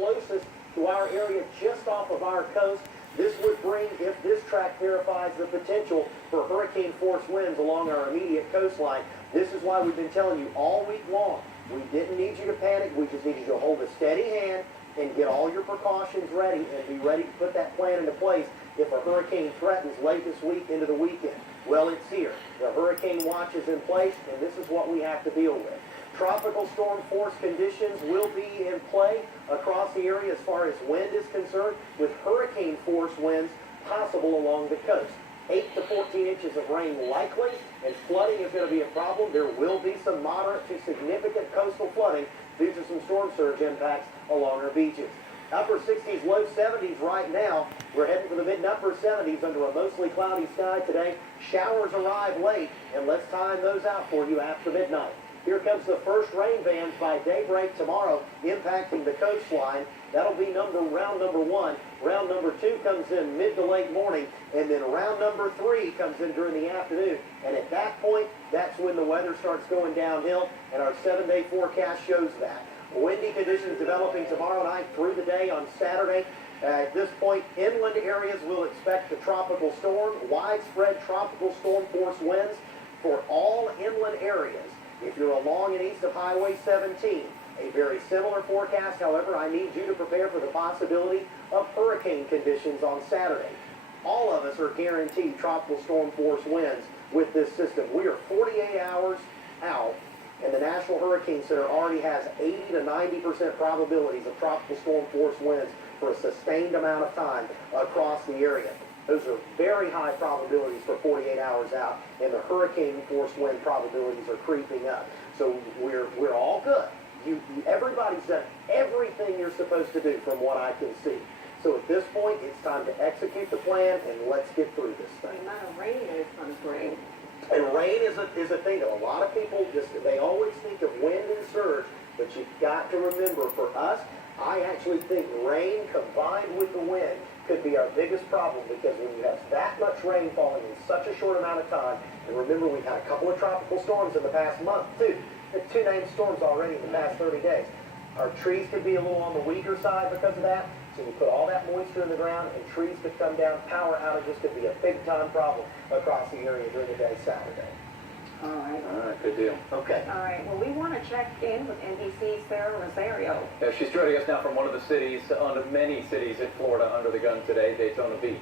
closest to our area just off of our coast. This would bring, if this track verifies, the potential for hurricane force winds along our immediate coastline. This is why we've been telling you all week long, we didn't need you to panic. We just needed you to hold a steady hand and get all your precautions ready and be ready to put that plan into place if a hurricane threatens late this week into the weekend. Well, it's here. The hurricane watch is in place, and this is what we have to deal with. Tropical storm force conditions will be in play across the area as far as wind is concerned, with hurricane force winds possible along the coast. 8 to 14 inches of rain likely, and flooding is going to be a problem. There will be some moderate to significant coastal flooding due to some storm surge impacts along our beaches. Upper 60s, low 70s right now. We're heading for the mid and upper 70s under a mostly cloudy sky today. Showers arrive late, and let's time those out for you after midnight. Here comes the first rain bands by daybreak tomorrow, impacting the coastline. That'll be round number 1. Round number 2 comes in mid to late morning, and then round number 3 comes in during the afternoon. And at that point, that's when the weather starts going downhill, and our 7-day forecast shows that. Windy conditions developing tomorrow night through the day on Saturday. At this point, inland areas will expect a tropical storm, widespread tropical storm force winds for all inland areas. If you're along and east of Highway 17, a very similar forecast. However, I need you to prepare for the possibility of hurricane conditions on Saturday. All of us are guaranteed tropical storm force winds with this system. We are 48 hours out, and the National Hurricane Center already has 80 to 90% probabilities of tropical storm force winds for a sustained amount of time across the area. Those are very high probabilities for 48 hours out, and the hurricane force wind probabilities are creeping up. So we're all good. Everybody's done everything you're supposed to do from what I can see. So at this point, it's time to execute the plan, and let's get through this thing. The amount of rain is comes rain. And rain is a thing that a lot of people they always think of wind and surge, but you've got to remember, for us, I actually think rain combined with the wind could be our biggest problem, because when you have that much rain falling in such a short amount of time, and remember we've had a couple of tropical storms in the past month too. There's 2 named storms already in the past 30 days. Our trees could be a little on the weaker side because of that. So you put all that moisture in the ground and trees could come down. Power outages could be a big time problem across the area during the day Saturday. All right. All right, good deal. Okay. All right. Well, we want to check in with NBC's Sarah Rosario. She's joining us now from one of the cities, many cities in Florida under the gun today, Daytona Beach.